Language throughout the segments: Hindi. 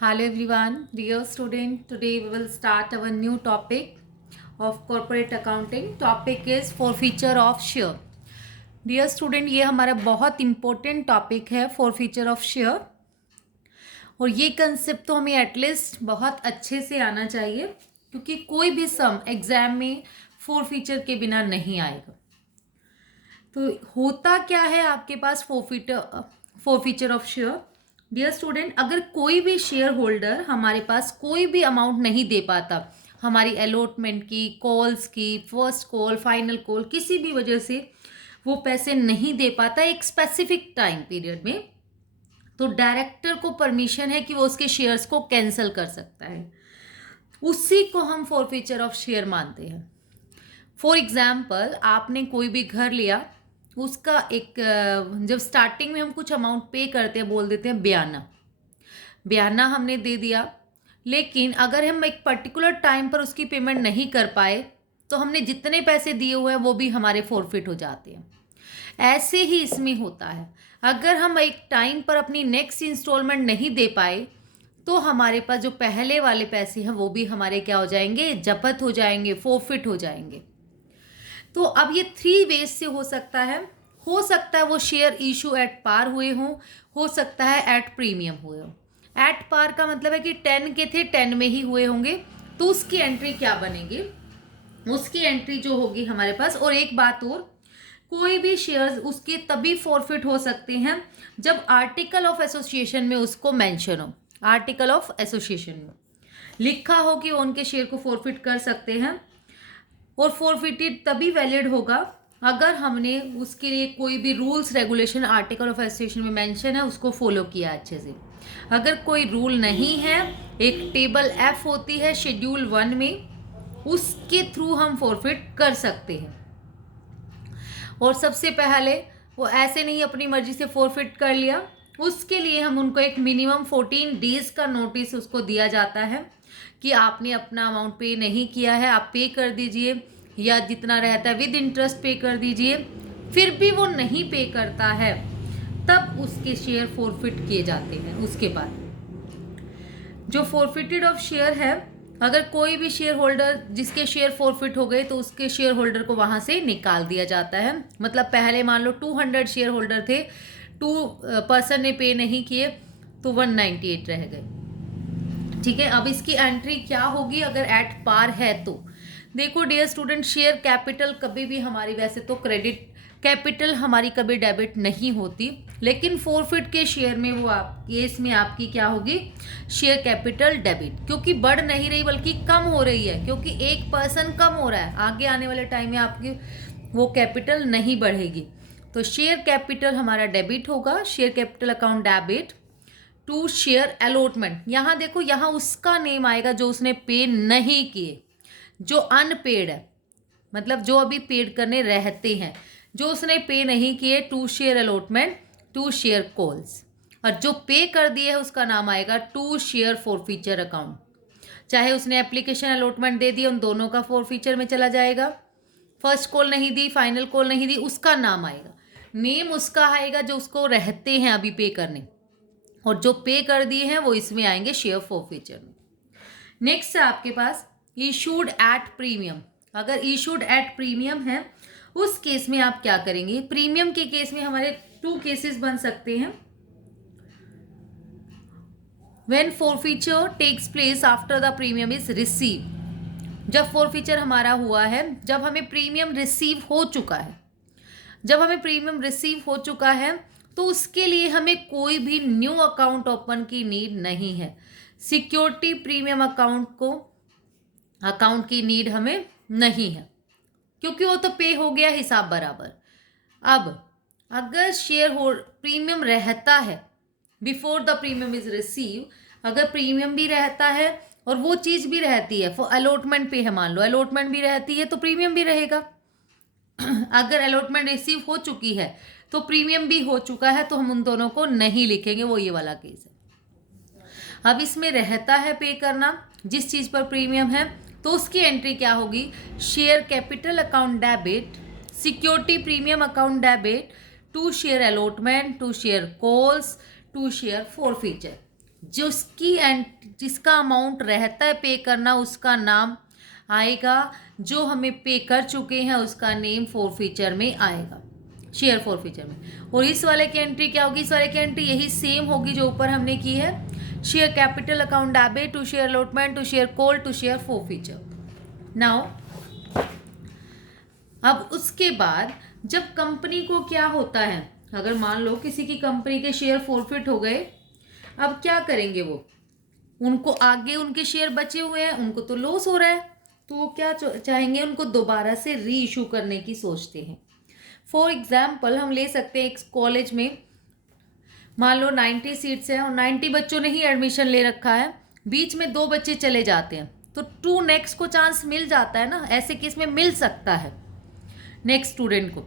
Hello everyone, dear student. Today we will start our new topic of corporate accounting. Topic is forfeiture of share. Dear student, ये हमारा बहुत important topic है forfeiture of share और ये concept तो हमें एटलीस्ट बहुत अच्छे से आना चाहिए क्योंकि कोई भी सम एग्जाम में forfeiture के बिना नहीं आएगा। तो होता क्या है आपके पास forfeiture of share। Dear student, अगर कोई भी शेयर होल्डर हमारे पास कोई भी अमाउंट नहीं दे पाता, हमारी अलॉटमेंट की, कॉल्स की, फर्स्ट कॉल, फाइनल कॉल, किसी भी वजह से वो पैसे नहीं दे पाता एक स्पेसिफिक टाइम पीरियड में, तो डायरेक्टर को परमिशन है कि वो उसके शेयर्स को कैंसिल कर सकता है। उसी को हम फॉरफीचर ऑफ शेयर मानते हैं। फॉर एग्जाम्पल, आपने कोई भी घर लिया, उसका एक जब स्टार्टिंग में हम कुछ अमाउंट पे करते हैं, बोल देते हैं बयाना, बयाना हमने दे दिया, लेकिन अगर हम एक पर्टिकुलर टाइम पर उसकी पेमेंट नहीं कर पाए तो हमने जितने पैसे दिए हुए हैं वो भी हमारे फॉरफिट हो जाते हैं। ऐसे ही इसमें होता है, अगर हम एक टाइम पर अपनी नेक्स्ट इंस्टॉलमेंट नहीं दे पाए तो हमारे पास जो पहले वाले पैसे हैं वो भी हमारे क्या हो जाएंगे, जब्त हो जाएंगे, फॉरफिट हो जाएंगे। तो अब ये 3 वेज से हो सकता है वो शेयर इशू एट पार हुए हों, हो सकता है एट प्रीमियम हुए हों। एट पार का मतलब है कि 10 के थे, 10 में ही हुए होंगे, तो उसकी एंट्री क्या बनेगी, उसकी एंट्री जो होगी हमारे पास। और एक बात और, कोई भी शेयर्स उसके तभी फॉरफिट हो सकते हैं जब आर्टिकल ऑफ एसोसिएशन में उसको मेंशन हो, आर्टिकल ऑफ एसोसिएशन में लिखा हो कि वो उनके शेयर को फॉरफिट कर सकते हैं। और फॉरफिटेड तभी वैलिड होगा अगर हमने उसके लिए कोई भी rules regulation article of association में मेंशन है उसको फॉलो किया अच्छे से। अगर कोई रूल नहीं है, एक टेबल एफ होती है शेड्यूल 1 में, उसके थ्रू हम फॉरफिट कर सकते हैं। और सबसे पहले वो ऐसे नहीं अपनी मर्जी से फॉरफिट कर लिया, उसके लिए हम उनको एक मिनिमम 14 डेज का नोटिस उसको दिया जाता है कि आपने अपना अमाउंट पे नहीं किया है, आप पे कर दीजिए, या जितना रहता है विद इंटरेस्ट पे कर दीजिए। फिर भी वो नहीं पे करता है तब उसके शेयर फॉरफिट किए जाते हैं। उसके बाद जो फॉरफिटेड ऑफ शेयर है, अगर कोई भी शेयर होल्डर जिसके शेयर फॉरफिट हो गए तो उसके शेयर होल्डर को वहां से निकाल दिया जाता है। मतलब पहले मान लो 200 शेयर होल्डर थे, 2 पर्सन ने पे नहीं किए तो 198 रह गए। ठीक है, अब इसकी एंट्री क्या होगी अगर एट पार है तो। देखो डियर स्टूडेंट, शेयर कैपिटल कभी भी हमारी, वैसे तो क्रेडिट कैपिटल हमारी कभी डेबिट नहीं होती, लेकिन फॉरफिट के शेयर में वो आप केस में आपकी क्या होगी, शेयर कैपिटल डेबिट, क्योंकि बढ़ नहीं रही बल्कि कम हो रही है, क्योंकि एक पर्सन कम हो रहा है। आगे आने वाले टाइम में आपकी वो कैपिटल नहीं बढ़ेगी, तो शेयर कैपिटल हमारा डेबिट होगा, share capital account debit to share allotment. यहाँ देखो, यहाँ उसका नेम आएगा जो उसने पे नहीं किए, जो अनपेड है, मतलब जो अभी पेड करने रहते हैं, जो उसने पे नहीं किए, to share allotment, to share calls. और जो पे कर दिए है उसका नाम आएगा टू शेयर फॉरफीचर अकाउंट। चाहे उसने एप्लीकेशन अलॉटमेंट दे दी, उन दोनों का फॉरफीचर में चला जाएगा। फर्स्ट कॉल नहीं दी, फाइनल कॉल नहीं दी, उसका नाम आएगा, नेम उसका आएगा जो उसको रहते हैं अभी पे करने, और जो पे कर दिए हैं वो इसमें आएंगे शेयर फॉरफीचर में। नेक्स्ट है आपके पास इशूड एट प्रीमियम। अगर इशूड एट प्रीमियम है, उस केस में आप क्या करेंगे, प्रीमियम के केस में हमारे 2 केसेस बन सकते हैं। When forfeiture takes place after the premium is receive, जब फॉरफीचर हमारा हुआ है, जब हमें प्रीमियम रिसीव हो चुका है, जब हमें प्रीमियम रिसीव हो चुका है तो उसके लिए हमें कोई भी न्यू अकाउंट ओपन की नीड नहीं है। सिक्योरिटी प्रीमियम अकाउंट की नीड हमें नहीं है, क्योंकि वो तो पे हो गया, हिसाब बराबर। अब अगर शेयर होल्ड प्रीमियम रहता है before the premium is receive, अगर प्रीमियम भी रहता है और वो चीज़ भी रहती है, फॉर अलॉटमेंट पे है, मान लो अलॉटमेंट भी रहती है तो प्रीमियम भी रहेगा। अगर अलॉटमेंट रिसीव हो चुकी है तो प्रीमियम भी हो चुका है, तो हम उन दोनों को नहीं लिखेंगे, वो ये वाला केस है। अब इसमें रहता है पे करना जिस चीज़ पर प्रीमियम है, तो उसकी एंट्री क्या होगी, share capital account debit, security premium account debit, to share allotment, to share calls, to share forfeiture. जिसकी जिसका अमाउंट रहता है पे करना उसका नाम आएगा, जो हमें पे कर चुके हैं उसका नेम फोरफीचर में आएगा, शेयर फोरफीचर में। और इस वाले की एंट्री क्या होगी? इस वाले की एंट्री यही सेम होगी जो ऊपर हमने की है, share capital account debit to share allotment to share call to share forfeiture. Now अब उसके बाद जब कंपनी को क्या होता है, अगर मान लो किसी की कंपनी के शेयर फोरफिट हो गए, अब क्या करेंगे वो? उनको आगे उनके शेयर बचे हुए हैं, उनको तो लॉस हो रहा है, तो वो क्या चाहेंगे? उनको दोबारा से री इशू करने की सोचते हैं। फॉर एग्जाम्पल हम ले सकते हैं एक कॉलेज में मान लो 90 सीट्स हैं और 90 बच्चों ने ही एडमिशन ले रखा है, बीच में 2 बच्चे चले जाते हैं तो 2 नेक्स्ट को चांस मिल जाता है ना, ऐसे केस में मिल सकता है नेक्स्ट स्टूडेंट को।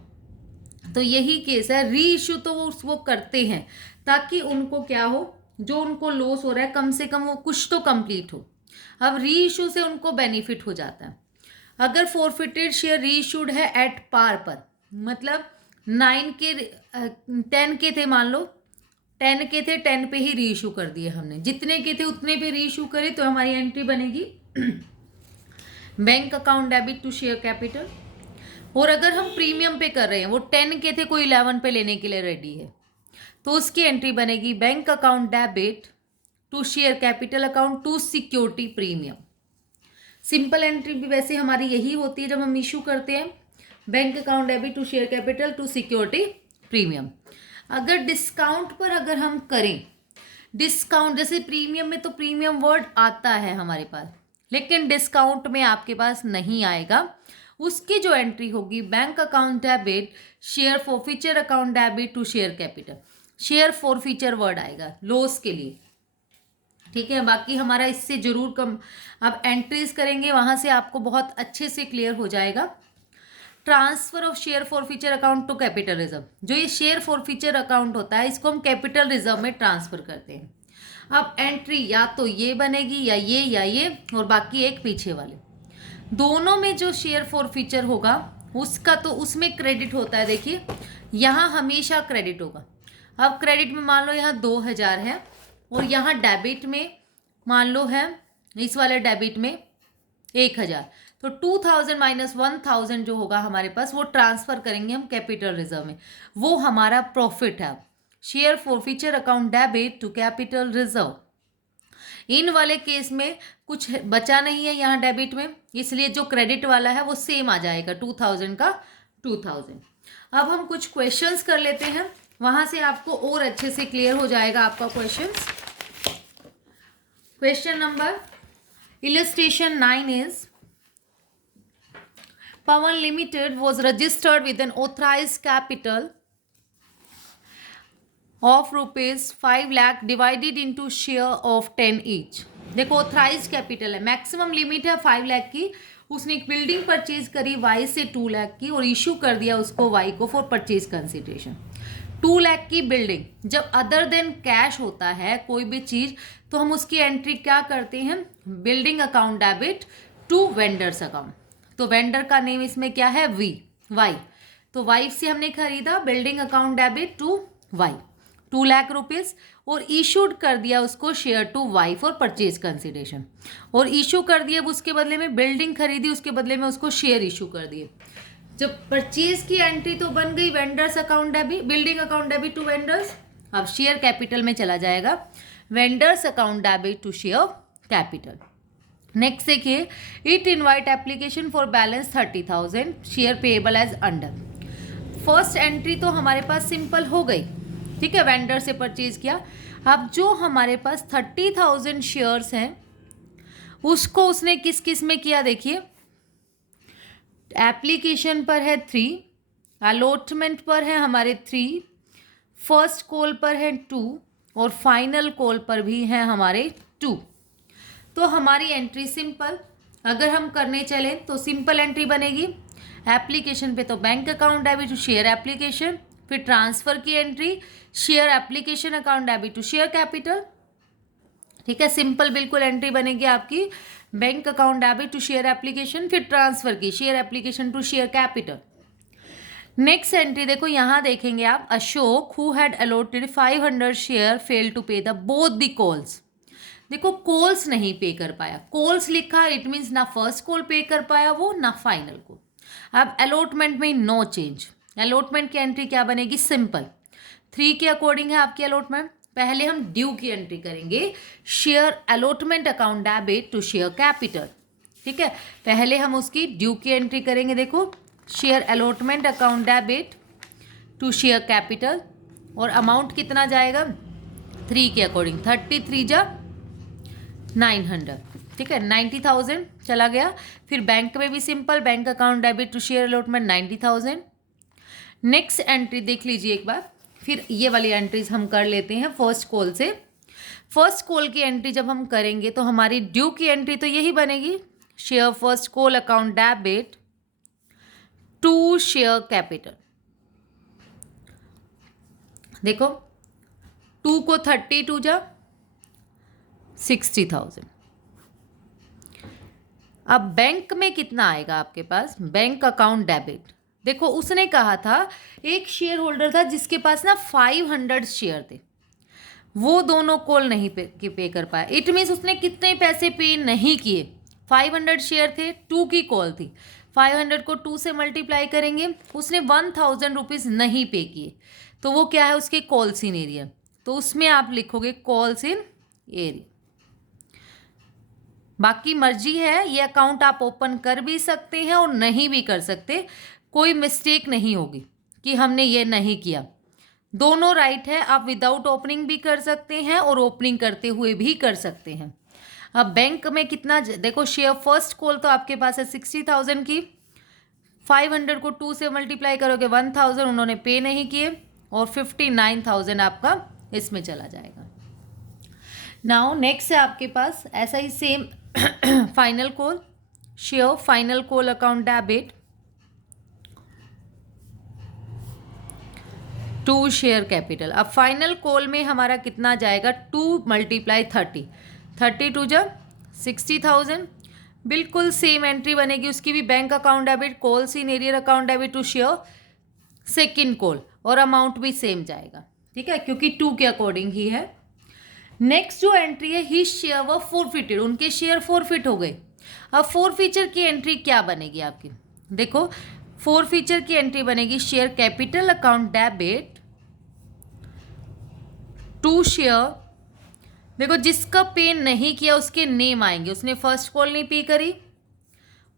तो यही केस है, री इशू तो वो करते हैं ताकि उनको क्या हो, जो उनको लॉस हो रहा है कम से कम वो कुछ तो कंप्लीट हो। अब री इशू से उनको बेनिफिट हो जाता है। अगर फोरफिटेड शेयर री इशूड है एट पार पर, मतलब 9 के 10 के थे, मान लो 10 के थे, 10 पे ही री इशू कर दिए हमने, जितने के थे उतने पे री इशू करे तो हमारी एंट्री बनेगी bank account debit to share capital. और अगर हम प्रीमियम पे कर रहे हैं, वो 10 के थे, कोई 11 पे लेने के लिए रेडी है, तो उसकी एंट्री बनेगी bank account debit to share capital account to security premium. Simple entry भी वैसे हमारी यही होती है जब हम इशू करते हैं, bank account debit to share capital to security premium. अगर डिस्काउंट पर अगर हम करें, डिस्काउंट जैसे प्रीमियम में तो प्रीमियम वर्ड आता है हमारे पास, लेकिन डिस्काउंट में आपके पास नहीं आएगा, उसकी जो एंट्री होगी bank account debit share forfeiture account debit to share capital. Share forfeiture word आएगा लॉस के लिए, ठीक है। बाकी हमारा इससे जरूर कम, अब एंट्रीज करेंगे वहां से आपको बहुत अच्छे से क्लियर हो जाएगा। Transfer of share forfeiture account to capital reserve, जो ये शेयर फॉरफीचर अकाउंट होता है इसको हम कैपिटल रिजर्व में ट्रांसफर करते हैं। अब एंट्री या तो ये बनेगी या ये और बाकी एक पीछे वाले, दोनों में जो शेयर फॉरफीचर होगा उसका तो उसमें क्रेडिट होता है। देखिए यहाँ हमेशा क्रेडिट होगा। अब क्रेडिट में मान लो यहाँ 2000 है और यहाँ डेबिट में मान लो है, इस वाले डेबिट में 1000, तो 2000 माइनस 1000 जो होगा हमारे पास वो ट्रांसफर करेंगे हम कैपिटल रिजर्व में, वो हमारा प्रॉफिट है। Share forfeiture account debit to capital reserve. इन वाले केस में कुछ बचा नहीं है यहाँ डेबिट में, इसलिए जो क्रेडिट वाला है वो सेम आ जाएगा 2000 का 2000। अब हम कुछ क्वेश्चंस कर लेते हैं, वहां से आपको और अच्छे से क्लियर हो जाएगा आपका questions. Question number illustration 9 is Pawan Limited was registered with an authorized capital of rupees 5 lakh divided into share of 10 each। देखो ऑथराइज कैपिटल है, मैक्सिमम लिमिट है 5 लाख की, उसने एक बिल्डिंग परचेज करी वाई से 2 लाख की और इशू कर दिया उसको वाई को फॉर परचेज कंसिडरेशन। 2 लाख की बिल्डिंग, जब अदर देन कैश होता है कोई भी चीज़ तो हम उसकी एंट्री क्या करते हैं, building account debit to vendors account. तो वेंडर का नेम इसमें क्या है, वाई, तो वाइफ से हमने खरीदा building account debit to Y 2 lakh rupees और इशूड कर दिया उसको share to Y for purchase consideration, और इशू कर दिया उसके बदले में बिल्डिंग खरीदी, उसके बदले में उसको शेयर इशू कर दिए। जब परचेज की एंट्री तो बन गई vendors account debit, building account debit to vendors, अब शेयर कैपिटल में चला जाएगा vendors account debit to share capital. Next देखिए, it invite application for balance 30,000 share payable as under. First entry तो हमारे पास सिंपल हो गई, ठीक है, वेंडर से परचेज किया। अब जो हमारे पास 30,000 शेयर्स हैं उसको उसने किस किस में किया, देखिए एप्लीकेशन पर है 3, अलॉटमेंट पर है हमारे 3, फर्स्ट कॉल पर है 2 और फाइनल कॉल पर भी है हमारे 2। तो हमारी एंट्री सिंपल, अगर हम करने चलें तो सिंपल एंट्री बनेगी। एप्लीकेशन पे तो bank account debit to share application, फिर ट्रांसफर की entry share application account debit to share capital, ठीक है, सिंपल बिल्कुल एंट्री बनेगी आपकी bank account debit to share application, फिर ट्रांसफर की share application to share capital. Next entry देखो, यहाँ देखेंगे आप, Ashok who had allotted 500 share fail to pay the both the calls. देखो कॉल्स नहीं पे कर पाया, कॉल्स लिखा इट मीन्स ना फर्स्ट कॉल पे कर पाया वो, ना फाइनल कॉल। अब अलॉटमेंट में नो चेंज, अलॉटमेंट की एंट्री क्या बनेगी, सिंपल 3 के अकॉर्डिंग है आपकी अलॉटमेंट। पहले हम ड्यू की एंट्री करेंगे, share allotment account debit to share capital. ठीक है, पहले हम उसकी ड्यू की एंट्री करेंगे। देखो share allotment account debit to share capital, और अमाउंट कितना जाएगा 3 के अकॉर्डिंग, 33 जा 900। ठीक है, 90,000 चला गया। फिर बैंक में भी simple, bank account debit to share allotment 90,000। Next entry देख लीजिए एक बार, फिर ये वाली एंट्रीज हम कर लेते हैं फर्स्ट कॉल से। फर्स्ट कॉल की एंट्री जब हम करेंगे तो हमारी ड्यू की एंट्री तो यही बनेगी, share first call account debit to share capital. देखो 2 को 32 जा 60,000। अब बैंक में कितना आएगा आपके पास, बैंक अकाउंट डेबिट। देखो उसने कहा था, एक शेयर होल्डर था जिसके पास ना 500 शेयर थे, वो दोनों कॉल नहीं पे कर पाया। इट मीन्स उसने कितने पैसे पे नहीं किए, 500 शेयर थे, 2 की कॉल थी, 500 को 2 से मल्टीप्लाई करेंगे, उसने 1000 रुपीज़ नहीं पे किए, तो वो क्या है, उसके कॉल्स इन एरिया। तो उसमें आप लिखोगे कॉल्स इन एरिया। बाकी मर्जी है, ये अकाउंट आप ओपन कर भी सकते हैं और नहीं भी कर सकते, कोई मिस्टेक नहीं होगी कि हमने ये नहीं किया, दोनों राइट है। आप विदाउट ओपनिंग भी कर सकते हैं और ओपनिंग करते हुए भी कर सकते हैं। अब बैंक में कितना, देखो शेयर फर्स्ट कॉल तो आपके पास है 60,000 की, 500 को 2 से मल्टीप्लाई करोगे 1000, उन्होंने पे नहीं किए, और 59,000 आपका इसमें चला जाएगा। नाउ नेक्स्ट है आपके पास ऐसा ही same final call, share final call account debit to share capital. अब फाइनल कॉल में हमारा कितना जाएगा, 2 × 30, 32 जा 60,000। बिल्कुल सेम एंट्री बनेगी उसकी भी, bank account debit calls in arrear account debit to share second call, और अमाउंट भी सेम जाएगा। ठीक है, क्योंकि 2 के अकॉर्डिंग ही है। नेक्स्ट जो एंट्री है, ही शेयर व फॉरफिटेड, उनके शेयर फॉरफिट हो गए। अब फॉरफीचर की एंट्री क्या बनेगी आपकी, देखो फॉरफीचर की एंट्री बनेगी, share capital account debit to share. देखो जिसका पे नहीं किया उसके नेम आएंगे, उसने फर्स्ट कॉल नहीं पे करी,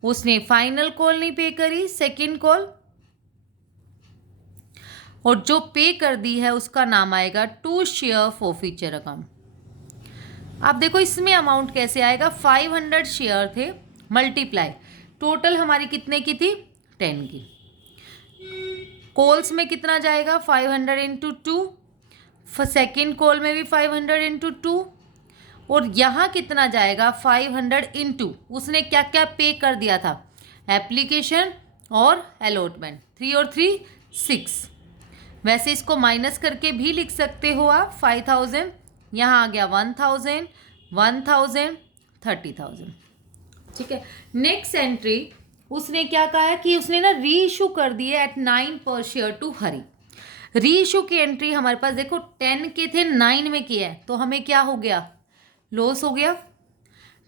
उसने फाइनल कॉल नहीं पे करी, सेकंड कॉल, और जो पे कर दी है उसका नाम आएगा टू शेयर फॉरफीचर अकाउंट। आप देखो इसमें अमाउंट कैसे आएगा, 500 शेयर थे, मल्टीप्लाई टोटल हमारी कितने की थी, 10 की। कॉल्स में कितना जाएगा, 500 इंटू 2, सेकेंड कॉल में भी 500 इंटू 2, और यहाँ कितना जाएगा 500 इंटू, उसने क्या क्या पे कर दिया था, एप्लीकेशन और अलॉटमेंट, 3 और 3 6। वैसे इसको माइनस करके भी लिख सकते हो आप, 5000 यहाँ आ गया 1000, 1000, 30,000। ठीक है, नेक्स्ट एंट्री उसने क्या कहा है कि उसने ना री इशू कर दिए एट 9 पर शेयर टू हरी। री इशू की एंट्री हमारे पास देखो 10 के थे, 9 में किया है, तो हमें क्या हो गया, लॉस हो गया।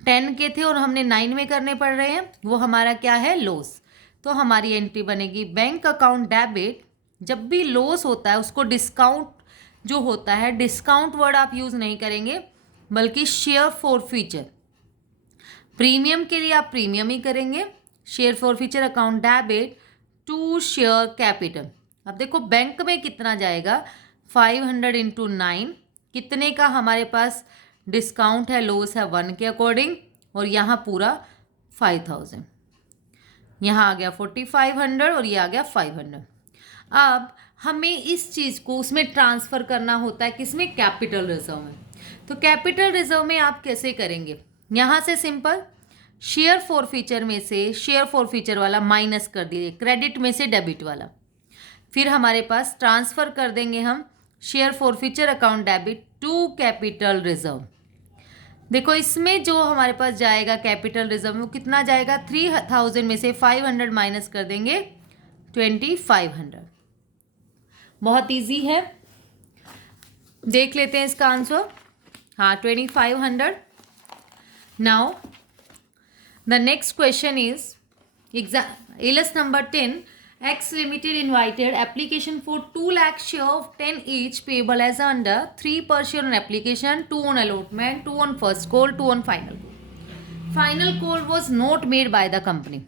10 के थे और हमने 9 में करने पड़ रहे हैं, वो हमारा क्या है, लॉस। तो हमारी एंट्री बनेगी बैंक अकाउंट डेबिट। जब भी लॉस होता है उसको डिस्काउंट जो होता है, डिस्काउंट वर्ड आप यूज़ नहीं करेंगे बल्कि शेयर फॉरफीचर। प्रीमियम के लिए आप प्रीमियम ही करेंगे, share forfeiture account debit to share capital. अब देखो बैंक में कितना जाएगा, 500 इंटू 9, कितने का हमारे पास डिस्काउंट है, लॉस है 1 के अकॉर्डिंग, और यहाँ पूरा 5000, यहाँ आ गया 4500 और ये आ गया 500। अब हमें इस चीज़ को उसमें ट्रांसफ़र करना होता है, किसमें, कैपिटल रिजर्व में। तो कैपिटल रिजर्व में आप कैसे करेंगे, यहाँ से सिंपल शेयर फॉरफीचर में से शेयर फॉरफीचर वाला माइनस कर दीजिए, क्रेडिट में से डेबिट वाला, फिर हमारे पास ट्रांसफ़र कर देंगे हम share forfeiture account debit to capital reserve. देखो इसमें जो हमारे पास जाएगा कैपिटल रिजर्व में वो कितना जाएगा, 3000 में से 500 माइनस कर देंगे 2500। बहुत इजी है, देख लेते हैं इसका आंसर। हाँ, 2500। Now the next question is illus number 10, X Limited invited application for 2 lakh share of 10 each payable as under 3 per share on application, 2 on allotment, 2 on first call, 2 on final call. Final call was not made by the company.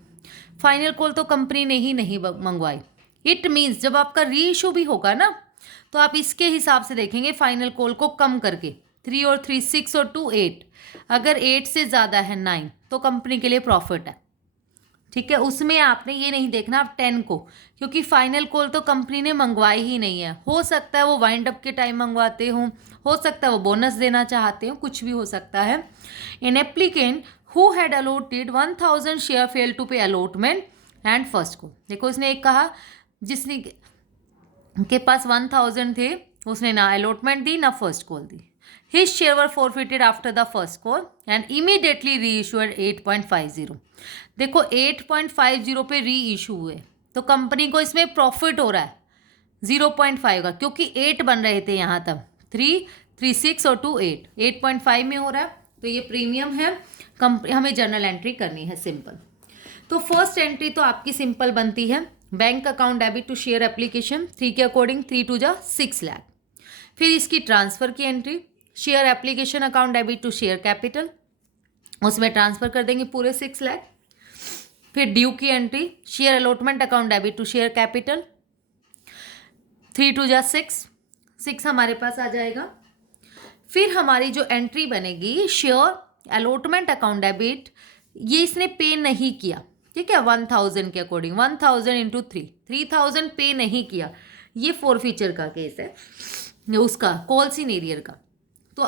Final call तो कंपनी ने ही नहीं मंगवाई। इट मीन्स जब आपका री इशू भी होगा ना, तो आप इसके हिसाब से देखेंगे फाइनल कॉल को कम करके 3 और 3 6 और 2 8, अगर 8 से ज़्यादा है 9 तो कंपनी के लिए प्रॉफिट है। ठीक है, उसमें आपने ये नहीं देखना आप 10 को, क्योंकि फाइनल कॉल तो कंपनी ने मंगवाई ही नहीं है। हो सकता है वो वाइंड अप के टाइम मंगवाते हो सकता है वो बोनस देना चाहते हो, कुछ भी हो सकता है। An applicant who had allotted 1000 share fail to pay allotment and first call. देखो इसने एक कहा जिसने के पास 1000 थे, उसने ना अलॉटमेंट दी ना first call the. His share were forfeited after the first call and immediately reissued 8.50। देखो 8.50 पे री इशू हुए तो कंपनी को इसमें प्रॉफिट हो रहा है 0.5 का, क्योंकि 8 बन रहे थे यहाँ तक 3 3 6 और 2 8, 8.5 में हो रहा है, तो ये प्रीमियम है। कंपनी हमें जर्नल एंट्री करनी है सिंपल। तो फर्स्ट एंट्री तो आपकी सिंपल बनती है, bank account debit to share application 3 के अकॉर्डिंग 3 2 जा 6 लाख। फिर इसकी ट्रांसफ़र की entry, share application account debit to share capital, उसमें ट्रांसफ़र कर देंगे पूरे 6 लाख। फिर ड्यू की entry, share allotment account debit to share capital 3 2 जा 6 हमारे पास आ जाएगा। फिर हमारी जो एंट्री बनेगी शेयर अलॉटमेंट अकाउंट डेबिट, ये इसने पे नहीं किया, ठीक है, 1000 के अकॉर्डिंग 1000 इंटू 3000 पे नहीं किया, ये फॉरफीचर का केस है उसका, कॉल्स इन एरियर का। तो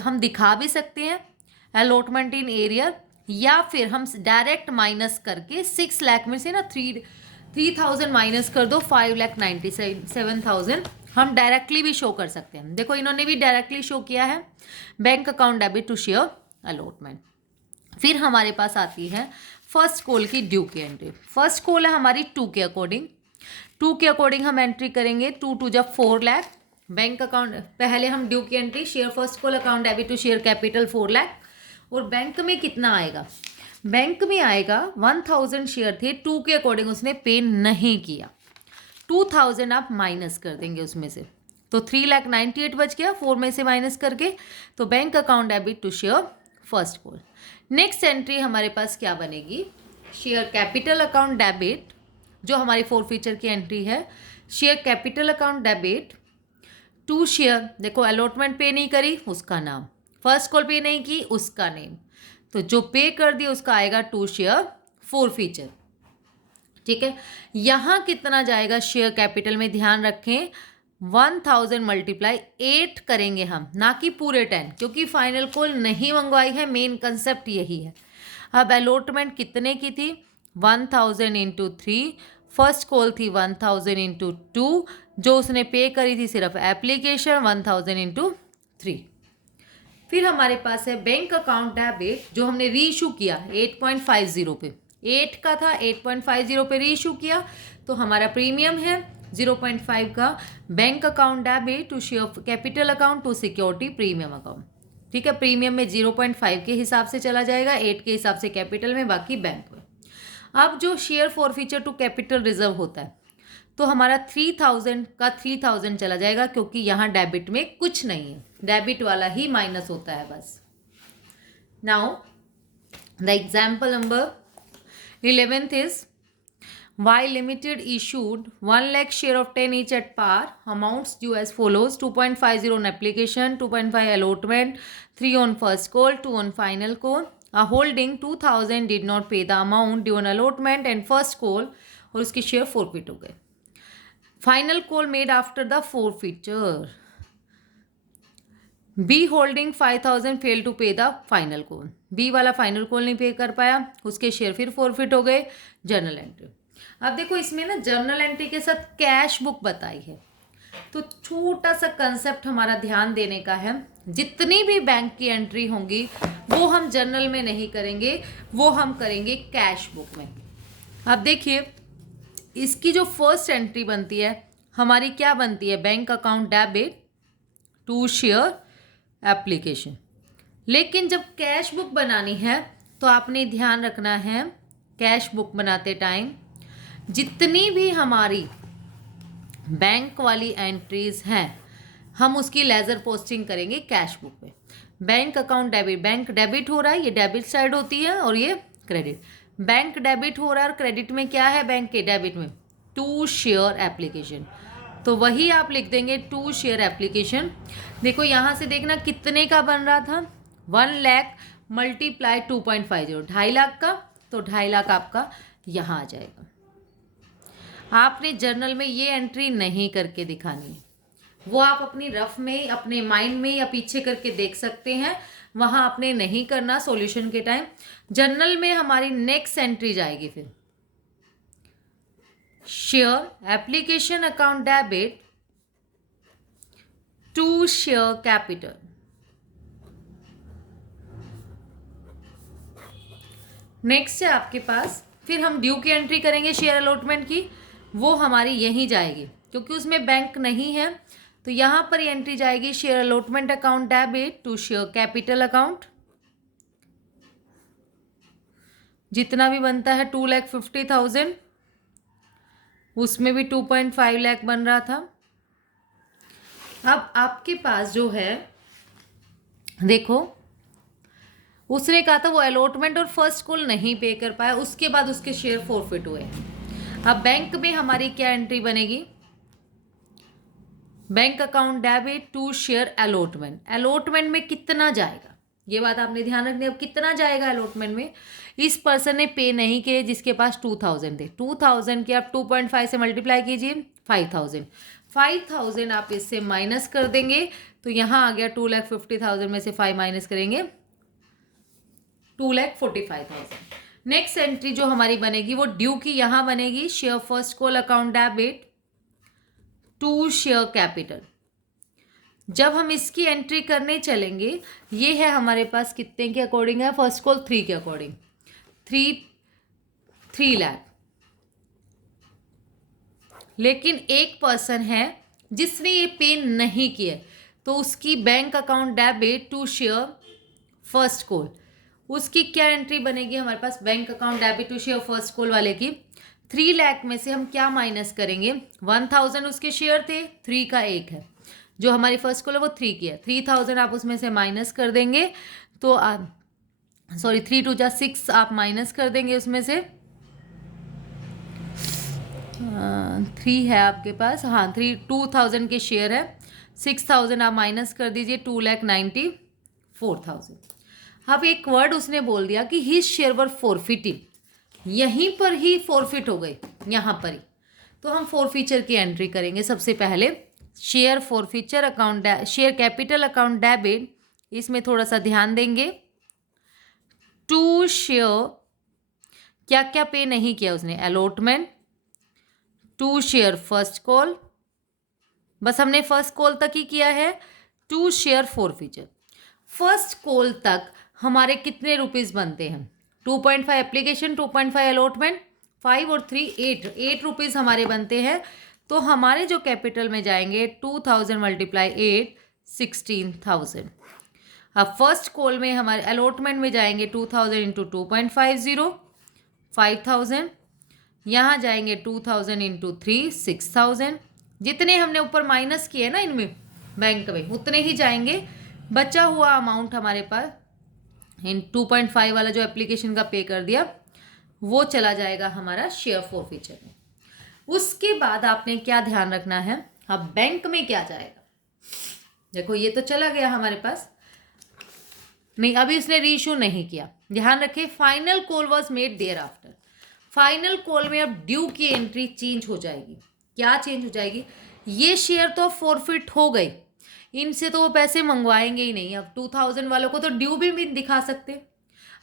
हम दिखा भी सकते हैं अलॉटमेंट इन एरियर, या फिर हम डायरेक्ट माइनस करके 6 लाख में से ना 3000 माइनस कर दो 5,97,000, हम डायरेक्टली भी शो कर सकते हैं। देखो इन्होंने भी डायरेक्टली शो किया है bank account debit to share allotment. फिर हमारे पास आती है फर्स्ट कॉल की ड्यू की एंट्री। फर्स्ट कॉल है हमारी 2 के अकॉर्डिंग, 2 के अकॉर्डिंग हम एंट्री करेंगे 2 2 जा 4 लाख। बैंक अकाउंट पहले हम ड्यू की entry share first call account debit to share capital 4 lakh, और बैंक में कितना आएगा, बैंक में आएगा 1000 शेयर थे 2 के अकॉर्डिंग उसने पे नहीं किया, 2000 आप माइनस कर देंगे उसमें से, तो 3,98,000 बच गया 4 में से माइनस करके, तो bank account debit to share first call. Next entry हमारे पास क्या बनेगी, शेयर कैपिटल अकाउंट डेबिट, जो हमारी फॉरफीचर की एंट्री है, share capital account debit to share, देखो अलॉटमेंट पे नहीं करी उसका नाम, फर्स्ट कॉल पे नहीं की उसका नेम, तो जो पे कर दिया उसका आएगा टू शेयर फॉरफीचर। ठीक है, यहाँ कितना जाएगा शेयर कैपिटल में, ध्यान रखें 1000 मल्टीप्लाई 8 करेंगे हम, ना कि पूरे 10, क्योंकि फाइनल कॉल नहीं मंगवाई है, मेन कंसेप्ट यही है। अब अलॉटमेंट कितने की थी 1000 इंटू 3, फर्स्ट कॉल थी 1000 इंटू 2, जो उसने पे करी थी सिर्फ एप्लीकेशन 1000 इंटू 3। फिर हमारे पास है बैंक अकाउंट डेबिट, जो हमने री इशू किया 8.50 पे, 8 का था 8.50 पे री इशू किया, तो हमारा प्रीमियम है 0.5 का bank account debit to share capital account to security premium account. ठीक है, प्रीमियम में 0.5 के हिसाब से चला जाएगा, 8 के हिसाब से कैपिटल में, बाकी बैंक में। अब जो share forfeiture to capital reserve होता है, तो हमारा 3000 का 3000 चला जाएगा, क्योंकि यहाँ डेबिट में कुछ नहीं है, डेबिट वाला ही माइनस होता है बस। Now the example number 11th is Y Limited issued 1 lakh share of 10 each at par, amounts due as follows: 2.50 on application, 2.5 allotment, 3 on first call, 2 on final call. A holding 2000 did not pay the amount due on allotment and first call, और उसकी शेयर forfeit हो गए। Final call made after the forfeiture. B holding 5000 failed to pay the final call. B वाला फाइनल कॉल नहीं पे कर पाया, उसके शेयर फिर फॉरफिट हो गए। जर्नल एंट्री, अब देखो इसमें ना जर्नल एंट्री के साथ कैश बुक बताई है, तो छोटा सा कंसेप्ट हमारा ध्यान देने का है, जितनी भी बैंक की एंट्री होंगी वो हम जर्नल में नहीं करेंगे, वो हम करेंगे कैश बुक में। अब देखिए इसकी जो फर्स्ट एंट्री बनती है हमारी क्या बनती है, bank account debit to share application. लेकिन जब कैश बुक बनानी है तो आपने ध्यान रखना है, कैश बुक बनाते टाइम जितनी भी हमारी बैंक वाली एंट्रीज हैं हम उसकी लेजर पोस्टिंग करेंगे कैश बुक में। Bank account debit, bank debit हो रहा है, ये डेबिट साइड होती है और ये क्रेडिट। बैंक डेबिट हो रहा है और क्रेडिट में क्या है, बैंक के डेबिट में टू शेयर एप्लीकेशन, तो वही आप लिख देंगे टू शेयर एप्लीकेशन। देखो यहाँ से देखना कितने का बन रहा था, 1 लाख मल्टीप्लाई 2.50, 2.5 लाख का, तो 2.5 लाख आपका यहाँ आ जाएगा। आपने जर्नल में ये एंट्री नहीं करके दिखानी है, वो आप अपनी रफ में अपने माइंड में या पीछे करके देख सकते हैं, वहां आपने नहीं करना सॉल्यूशन के टाइम। जर्नल में हमारी नेक्स्ट एंट्री जाएगी फिर share application account debit to share capital. Next है आपके पास, फिर हम ड्यू की एंट्री करेंगे शेयर अलॉटमेंट की, वो हमारी यहीं जाएगी क्योंकि उसमें बैंक नहीं है, तो यहां पर एंट्री जाएगी share allotment account debit to share capital account. जितना भी बनता है 2,50,000, उसमें भी 2.5 लाख बन रहा था। अब आपके पास जो है देखो, उसने कहा था वो अलॉटमेंट और फर्स्ट कॉल नहीं पे कर पाया, उसके बाद उसके शेयर फॉरफिट हुए। अब बैंक में हमारी क्या एंट्री बनेगी, bank account debit to share allotment. Allotment में कितना जाएगा ये बात आपने ध्यान रखनी है। अब कितना जाएगा अलॉटमेंट में, इस पर्सन ने पे नहीं किए जिसके पास 2,000 थे, 2,000 के आप 2.5 से मल्टीप्लाई कीजिए 5,000, 5,000 आप इससे माइनस कर देंगे तो यहाँ आ गया 2,50,000 में से 5 माइनस करेंगे 2,45,000। नेक्स्ट एंट्री जो हमारी बनेगी वो ड्यू की यहाँ बनेगी share first call account debit to share capital. जब हम इसकी एंट्री करने चलेंगे, ये है हमारे पास कितने के अकॉर्डिंग है, फर्स्ट कॉल 3 के अकॉर्डिंग, 3 लाख। लेकिन एक पर्सन है जिसने ये पे नहीं किया, तो उसकी bank account debit to share first call, उसकी क्या एंट्री बनेगी हमारे पास, bank account debit to share first call वाले की 3 लाख में से हम क्या माइनस करेंगे, 1,000 उसके शेयर थे, 3 का 1 है, जो हमारी फर्स्ट कॉल है वो 3 की है, 3,000 आप उसमें से माइनस कर देंगे तो 3 2 जा 6 आप माइनस कर देंगे उसमें से, 3 है आपके पास, हाँ 2,000 के शेयर है, 6,000 आप माइनस कर दीजिए, 2,94,000। अब एक वर्ड उसने बोल दिया कि ही शेयर वर फॉरफिटेड, यहीं पर ही फॉरफिट हो गए, यहाँ पर ही, तो हम फॉरफीचर की एंट्री करेंगे। सबसे पहले share forfeiture account, share capital account debit, इसमें थोड़ा सा ध्यान देंगे, टू शेयर क्या क्या पे नहीं किया उसने, allotment, to share first call, बस हमने फर्स्ट कॉल तक ही किया है, to share forfeiture. First call तक हमारे कितने रुपीस बनते हैं, 2.5 एप्लीकेशन, 2.5 अलॉटमेंट, 5 और 3 8 रुपीज़ हमारे बनते हैं। तो हमारे जो कैपिटल में जाएंगे 2,000 मल्टीप्लाई 8 16,000। अब फर्स्ट कॉल में हमारे अलॉटमेंट में जाएंगे 2,000 इंटू 2.50 5,000, यहाँ जाएंगे 2,000 इंटू 3 6,000, जितने हमने ऊपर माइनस किए ना इनमें बैंक में उतने ही जाएंगे। बचा हुआ अमाउंट हमारे पास इन 2.5 वाला जो एप्लीकेशन का पे कर दिया वो चला जाएगा हमारा शेयर फॉरफीचर में। उसके बाद आपने क्या ध्यान रखना है, अब बैंक में क्या जाएगा, देखो ये तो चला गया हमारे पास, नहीं अभी उसने रीइश्यू नहीं किया, ध्यान रखें final call was made thereafter. Final call में अब ड्यू की एंट्री चेंज हो जाएगी। क्या चेंज हो जाएगी, ये शेयर तो फॉरफिट हो गई, इनसे तो वो पैसे मंगवाएंगे ही नहीं। अब 2,000 वालों को तो ड्यू भी दिखा सकते।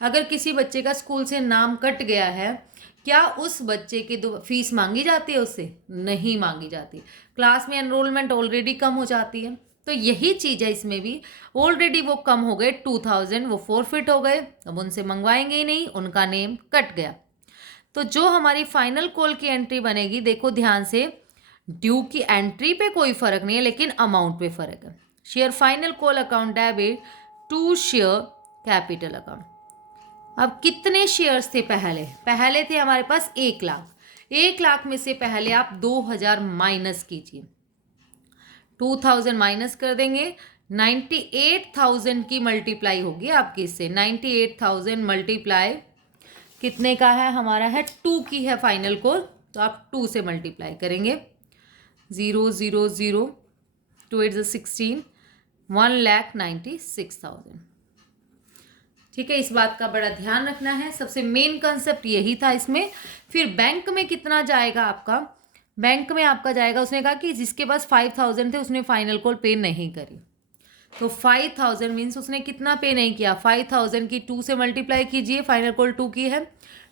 अगर किसी बच्चे का स्कूल से नाम कट गया है, क्या उस बच्चे की फीस मांगी जाती है, उससे नहीं मांगी जाती, क्लास में एनरोलमेंट ऑलरेडी कम हो जाती है। तो यही चीज़ है इसमें भी, ऑलरेडी वो कम हो गए 2,000, वो फॉरफिट हो गए, अब उनसे मंगवाएंगे ही नहीं, उनका नेम कट गया। तो जो हमारी फाइनल कॉल की एंट्री बनेगी, देखो ध्यान से, ड्यू की एंट्री पे कोई फर्क नहीं है, लेकिन अमाउंट पे फर्क है। Share final call account debit to share capital account. अब कितने शेयर्स थे पहले थे हमारे पास 1,00,000। 1,00,000 में से पहले आप 2,000 माइनस कीजिए, 2,000 माइनस कर देंगे, 98,000 की मल्टीप्लाई होगी आपकी इससे। 98,000 मल्टीप्लाई कितने का है हमारा, है 2 की है फाइनल कॉल, तो आप 2 से मल्टीप्लाई करेंगे। 0 0 0 2 8 16, 1,96,000। ठीक है, इस बात का बड़ा ध्यान रखना है, सबसे मेन कंसेप्ट यही था इसमें। फिर बैंक में कितना जाएगा आपका, बैंक में आपका जाएगा, उसने कहा कि जिसके पास 5,000 थे उसने फाइनल कॉल पे नहीं करी, तो 5,000 मीन्स उसने कितना पे नहीं किया, 5,000 की 2 से मल्टीप्लाई कीजिए, फाइनल कॉल 2 की है,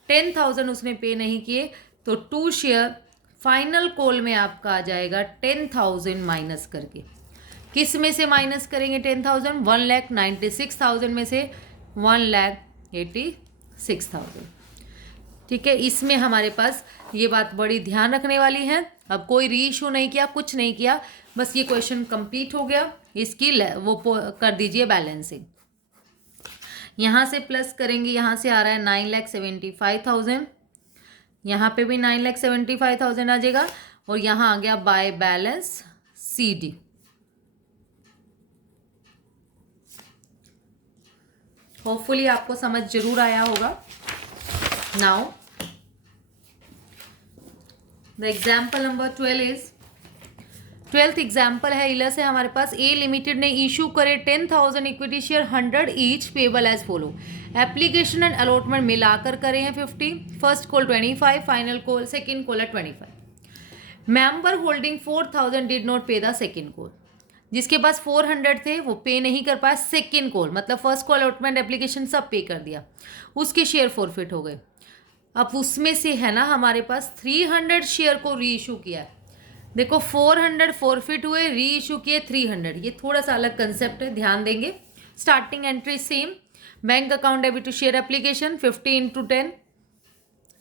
10,000 उसने पे नहीं किए, तो 2 शेयर फाइनल कॉल में आपका आ जाएगा 10,000 माइनस करके। किस में से माइनस करेंगे 10,000, 1,96,000 में से 1,86,000। ठीक है, इसमें हमारे पास ये बात बड़ी ध्यान रखने वाली है। अब कोई री इशू नहीं किया, कुछ नहीं किया, बस ये क्वेश्चन कंप्लीट हो गया, इसकी वो कर दीजिए बैलेंसिंग। यहाँ से प्लस करेंगे, यहाँ से आ रहा है 9,75,000, यहाँ पे भी 9,75,000 आ जाएगा, और यहाँ आ गया बाय बैलेंस CD। होपफुली आपको समझ जरूर आया होगा। Now the example number 12 is 12th example है इला से हमारे पास। ए लिमिटेड ने इशू करे 10,000 equity share 100 each payable as follow. Application and allotment मिलाकर करे हैं 50, first call 25, final call second call है 25। Member holding 4,000 did not pay the second call. जिसके पास 400 थे वो पे नहीं कर पाया सेकेंड कॉल, मतलब फर्स्ट कॉल अलॉटमेंट एप्लीकेशन सब पे कर दिया, उसके शेयर फॉरफिट हो गए। अब उसमें से है ना हमारे पास 300 शेयर को री इशू किया है। देखो 400 फॉरफिट हुए, री इशू किए 300, ये थोड़ा सा अलग कंसेप्ट है, ध्यान देंगे। Starting entry same, bank account debit to share application 50 into 10,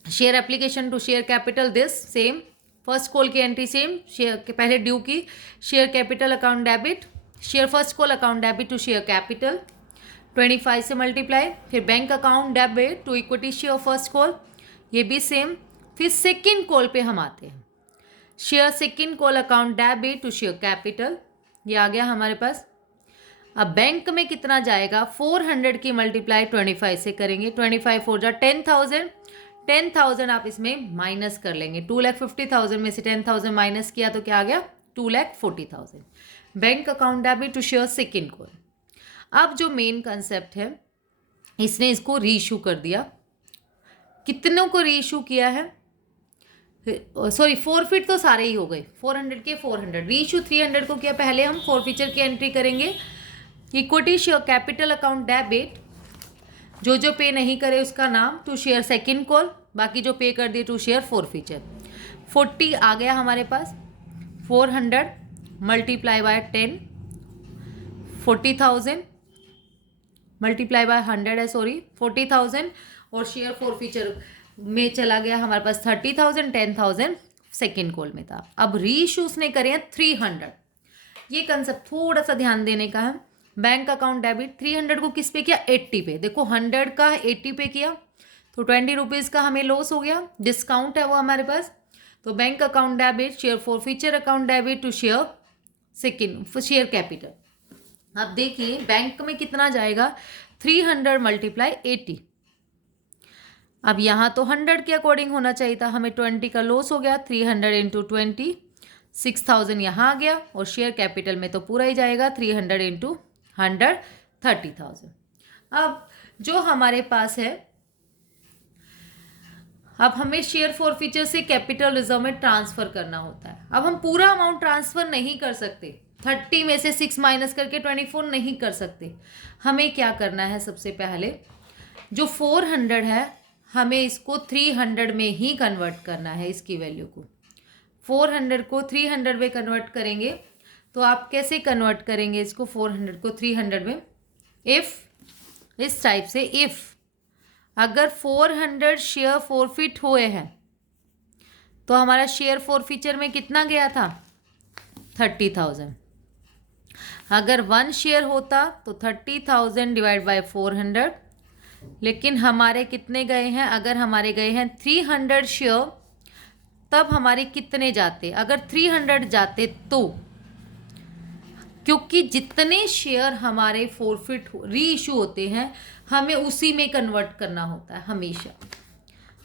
share application to share capital this same, first call की एंट्री सेम, शेयर के पहले ड्यू की, share capital account debit, share first call account debit to share capital 25 से मल्टीप्लाई, फिर bank account debit to equity share first call, ये भी सेम। फिर सेकेंड कॉल पे हम आते हैं, share second call account debit to share capital, ये आ गया हमारे पास। अब बैंक में कितना जाएगा, 400 की मल्टीप्लाई 25 से करेंगे, 25 4 जा 10,000, 10,000 आप इसमें माइनस कर लेंगे, 2,50,000 में से 10,000 माइनस किया तो क्या आ गया 2,40,000। Bank account debit to share second call. अब जो मेन कंसेप्ट है, इसने इसको रीइशू कर दिया। कितनों को रीइशू किया है, सॉरी फॉरफिट तो सारे ही हो गए, 400 के 400, रीइशू 300 को किया। पहले हम फॉरफीचर की एंट्री करेंगे, equity share capital account debit, जो पे नहीं करे उसका नाम, टू शेयर सेकेंड कॉल, बाकी जो पे कर दिए टू शेयर फॉरफीचर। 40 आ गया हमारे पास, 400 मल्टीप्लाई बाय 10, 40,000 मल्टीप्लाई बाय 100 है, सॉरी 40,000, और शेयर फॉरफीचर में चला गया हमारे पास 30,000, 10,000 सेकेंड कॉल में था। अब री इशूज ने करे हैं 300, ये कंसेप्ट थोड़ा सा ध्यान देने का है। बैंक अकाउंट डेबिट 300 को किस पे किया, 80 पे। देखो 100 का 80 पे किया तो 20 रुपीज़ का हमें लॉस हो गया, डिस्काउंट है वो हमारे पास। तो bank account debit share forfeiture account debit to share second share capital. अब देखिए बैंक में कितना जाएगा, 300 मल्टीप्लाई 80। अब यहाँ तो 100 के अकॉर्डिंग होना चाहिए था, हमें 20 का लॉस हो गया, 300 इंटू 20 6,000 यहाँ आ गया, और शेयर कैपिटल में तो पूरा ही जाएगा, 300 इंटू 100 30,000। अब जो हमारे पास है, अब हमें शेयर फॉरफीचर से कैपिटल रिजर्व में ट्रांसफर करना होता है। अब हम पूरा अमाउंट ट्रांसफर नहीं कर सकते, 30 में से 6 माइनस करके 24 नहीं कर सकते। हमें क्या करना है, सबसे पहले जो 400 है हमें इसको 300 में ही कन्वर्ट करना है, इसकी वैल्यू को 400 को 300 में कन्वर्ट करेंगे। तो आप कैसे कन्वर्ट करेंगे इसको, 400 को 300 में, इफ़ इस टाइप से, इफ़ अगर 400 शेयर फॉरफिट हुए हैं तो हमारा शेयर फॉरफीचर में कितना गया था 30,000। अगर 1 शेयर होता तो 30,000 डिवाइड बाय 400, लेकिन हमारे कितने गए हैं, अगर हमारे गए हैं 300 शेयर, तब हमारे कितने जाते, अगर 300 जाते तो, क्योंकि जितने शेयर हमारे फॉरफिट री इशू होते हैं हमें उसी में कन्वर्ट करना होता है हमेशा।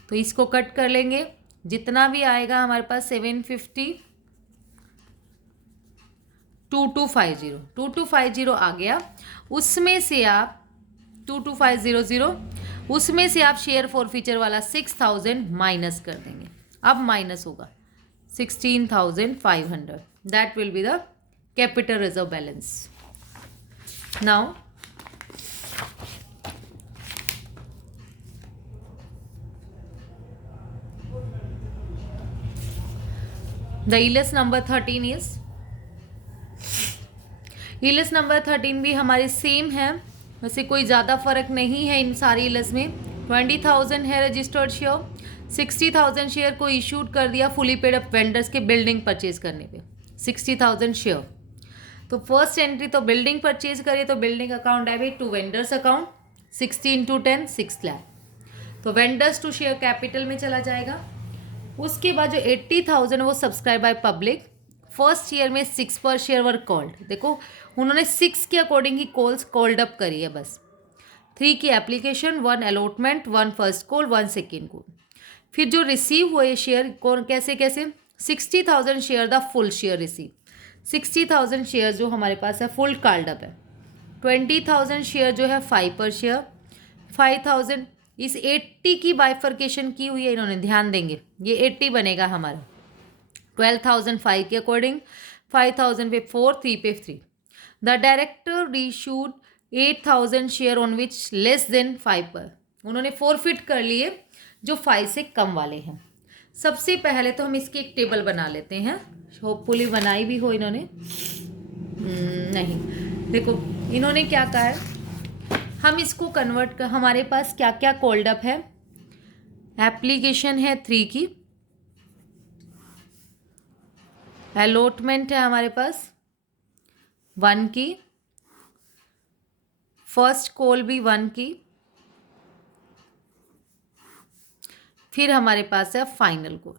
तो इसको कट कर लेंगे, जितना भी आएगा हमारे पास 750 2250 आ गया। उसमें से आप 22500 उसमें से आप शेयर फॉरफीचर वाला 6000 माइनस कर देंगे। अब माइनस होगा 16,500, that will be the capital reserve balance. Now the illus number 13 is, illus number 13 भी हमारे सेम है, वैसे कोई ज़्यादा फर्क नहीं है इन सारी इलेस में। 20,000 है रजिस्टर्ड शेयर, 60,000 शेयर को इशूड कर दिया फुली पेड अप वेंडर्स के बिल्डिंग परचेज करने पे 60,000 शेयर। तो फर्स्ट एंट्री तो बिल्डिंग परचेज करिए तो building account debit to vendors account 60 × 10 6 lakh, तो वेंडर्स टू शेयर कैपिटल में चला जाएगा। उसके बाद जो 80,000 वो subscribe by public, first year में 6 पर शेयर वर कॉल्ड, देखो उन्होंने 6 के according he calls called up करी है बस। 3 की application, 1 allotment, 1 first call, 1 second call. फिर जो रिसीव हुए शेयर कौन कैसे कैसे, 60,000 share the full share receive, 60,000 share जो हमारे पास है फुल कॉल्ड अप है। 20,000 शेयर जो है 5 पर शेयर, 5,000 इस 80 की बाइफर्केशन की हुई है इन्होंने, ध्यान देंगे ये 80 बनेगा हमारा। 12,000 5 के अकॉर्डिंग, 5,000 पे 4, 3 पे 3। The director issued 8,000 share on which less than 5 पर, उन्होंने फॉरफिट कर लिए जो 5 से कम वाले हैं। सबसे पहले तो हम इसकी एक टेबल बना लेते हैं, होपफुली बनाई भी हो इन्होंने, नहीं देखो इन्होंने क्या कहा है, हम इसको कन्वर्ट कर, हमारे पास क्या क्या कॉल्ड अप है, एप्लीकेशन है 3 की, अलॉटमेंट है हमारे पास 1 की, फर्स्ट कॉल भी 1 की, फिर हमारे पास है फाइनल कॉल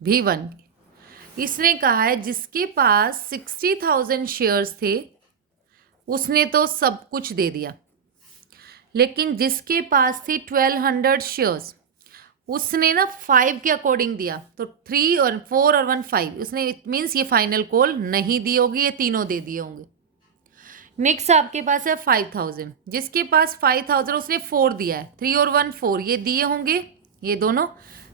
भी 1 की। इसने कहा है जिसके पास 60,000 शेयर्स थे उसने तो सब कुछ दे दिया, लेकिन जिसके पास थी 1200 शेयर्स उसने ना 5 के अकॉर्डिंग दिया, तो 3 और 4 और 1 5, उसने इट मीन्स ये फाइनल कॉल नहीं दी होगी, ये तीनों दे दिए होंगे। नेक्स्ट आपके पास है 5,000, जिसके पास 5,000 उसने 4 दिया है, 3 और 1 4, ये दिए होंगे, ये दोनों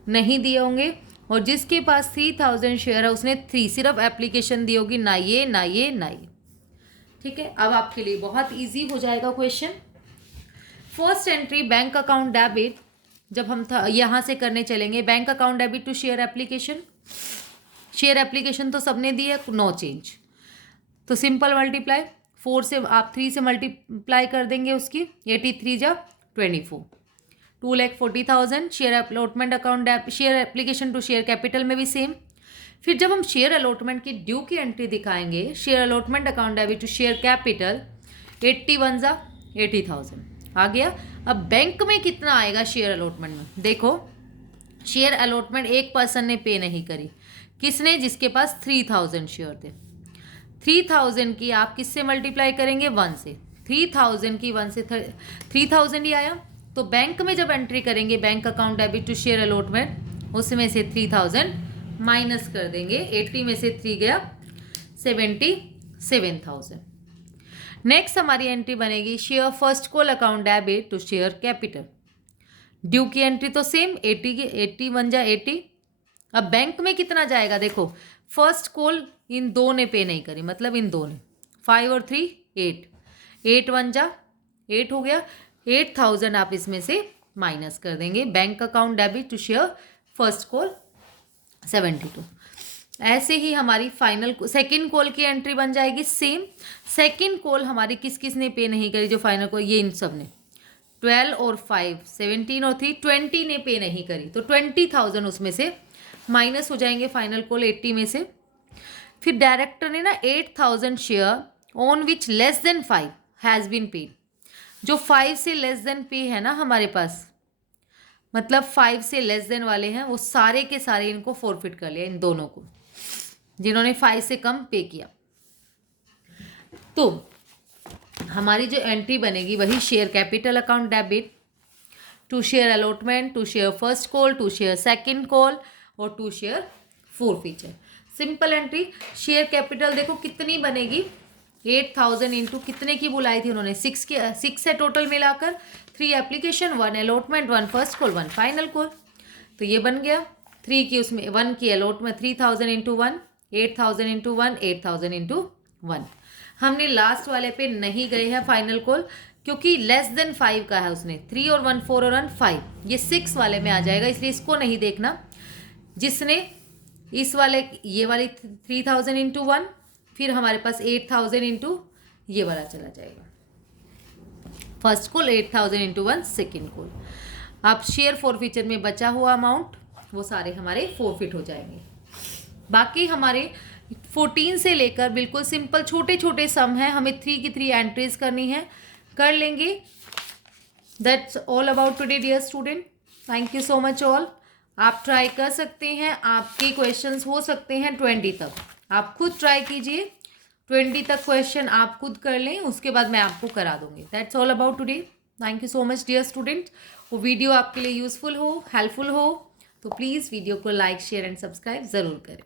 नहीं दिए होंगे। और जिसके पास 3,000 शेयर है उसने 3 सिर्फ एप्लीकेशन दी होगी, ना ये ना ये ना ये। ठीक है, अब आपके लिए बहुत ईजी हो जाएगा question. First entry bank account debit, जब हम यहाँ से करने चलेंगे, bank account debit to share application, share application तो सबने दी है, नो चेंज, तो सिंपल मल्टीप्लाई 4 से आप 3 से मल्टीप्लाई कर देंगे उसकी, 83 जा 24, 2,40,000। Share allotment account share application to share capital में भी सेम। फिर जब हम शेयर अलॉटमेंट की ड्यू की एंट्री दिखाएंगे, share allotment account debit to share capital 81 जा 80,000 आ गया। अब बैंक में कितना आएगा शेयर अलॉटमेंट में, देखो शेयर अलॉटमेंट एक पर्सन ने पे नहीं करी, किसने, जिसके पास 3,000 शेयर थे। 3,000 की आप किससे मल्टीप्लाई करेंगे, 1 से, 3,000 की 1 से 3,000 ही आया। तो बैंक में जब एंट्री करेंगे bank account debit to share allotment, उसमें से 3,000 माइनस कर देंगे, 80 में से 3 गया 77,000। नेक्स्ट हमारी एंट्री बनेगी share first call account debit to share capital, due की एंट्री तो सेम 80 की, 81 जा 80। अब बैंक में कितना जाएगा, देखो फर्स्ट कॉल इन दो ने पे नहीं करी, मतलब इन दो ने, 5 और 3 8, 8 1 जा 8 हो गया, 8,000 आप इसमें से माइनस कर देंगे, bank account debit to share first call 72। ऐसे ही हमारी फाइनल सेकंड कॉल की एंट्री बन जाएगी सेम। सेकंड कॉल हमारी किस किस ने पे नहीं करी, जो फाइनल कॉल, ये इन सब ने, 12 और 5 17 और 3 20 ने पे नहीं करी, तो 20,000 उसमें से माइनस हो जाएंगे फाइनल कॉल 80 में से। फिर डायरेक्टर ने ना 8000 share on which less than 5 has been paid. जो 5 से लेस देन पे है ना हमारे पास, मतलब 5 से लेस देन वाले हैं, वो सारे के सारे इनको फॉरफिट कर लिया, इन दोनों को, जिन्होंने 5 से कम पे किया। तो हमारी जो एंट्री बनेगी वही share capital account debit, to share allotment, to share first call, to share second call और to share forfeiture. Simple entry. Share capital देखो कितनी बनेगी, 8000 इंटू कितने की बुलाई थी उन्होंने, 6 है टोटल मिलाकर, 3 application, 1 allotment, 1 first call, 1 final call. तो ये बन गया 3 की, उसमें 1 की अलॉटमेंट, 3000 इंटू 1, 8000 इंटू 1, 8000 इंटू 1। हमने लास्ट वाले पे नहीं गए हैं फाइनल कॉल, क्योंकि लेस देन 5 का है उसने, 3 और 1 4 और 1 5, ये 6 वाले में आ जाएगा, इसलिए इसको नहीं देखना। जिसने इस वाले, ये वाली 3000 इंटू 1, फिर हमारे पास 8000 इंटू ये वाला चला जाएगा, first call 8000 into 1 second call. अब शेयर फॉरफीचर में बचा हुआ अमाउंट वो सारे हमारे फॉरफिट हो जाएंगे। बाकी हमारे 14 से लेकर बिल्कुल सिंपल छोटे छोटे सम हैं, हमें 3 की 3 एंट्रीज करनी है, कर लेंगे। That's all about today dear student, thank you so much all. आप ट्राई कर सकते हैं, आपके क्वेश्चंस हो सकते हैं 20 तक, आप खुद ट्राई कीजिए, 20 तक क्वेश्चन आप खुद कर लें, उसके बाद मैं आपको करा दूंगी। That's all about today, thank you so much dear student. वो वीडियो आपके लिए यूजफुल हो, हेल्पफुल हो तो प्लीज़ वीडियो को लाइक शेयर एंड सब्सक्राइब ज़रूर करें।